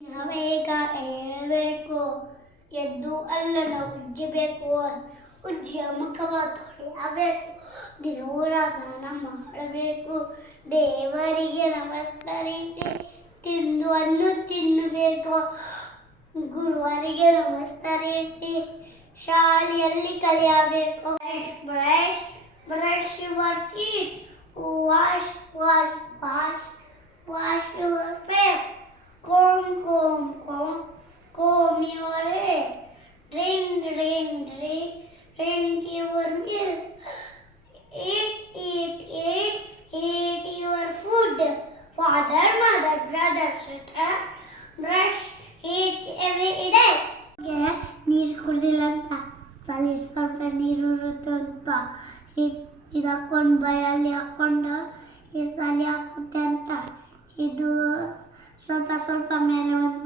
ನಾವೇಗ ಏಳಬೇಕು, ಎದ್ದು ಅಲ್ಲನ ಉಜ್ಜಬೇಕು, ಉಜ್ಜಿಯ ಮುಖವ ತೊಳೆಯಬೇಕು, ದೇವರ ಸ್ನಾನ ಮಾಡಬೇಕು, ದೇವರಿಗೆ ನಮಸ್ಕರಿಸಿ ತಿಂದುವನ್ನು ತಿನ್ನಬೇಕು, ಗುರುವರಿಗೆ ನಮಸ್ಕರಿಸಿ ಶಾಲೆಯಲ್ಲಿ ಕಲಿಯಬೇಕು. Brush brush your teeth, wash wash wash wash your face, comb your hair, drink your milk, eat your food. Father, mother, brother, sister, brush eat every day. ನೀರು ಕುಡಿದಿಲ್ಲ ಅಂತ ತಲೆ ಸ್ವಲ್ಪ ನೀರು ಇರುತ್ತೆ ಅಂತ ಇದು ಹಾಕ್ಕೊಂಡು ಬಾಯಲ್ಲಿ ಹಾಕ್ಕೊಂಡು ಈ ಸಲ ಹಾಕುತ್ತೆ ಅಂತ ಇದು ಸ್ವಲ್ಪ ಸ್ವಲ್ಪ ಮೇಲೆ ಒಂದು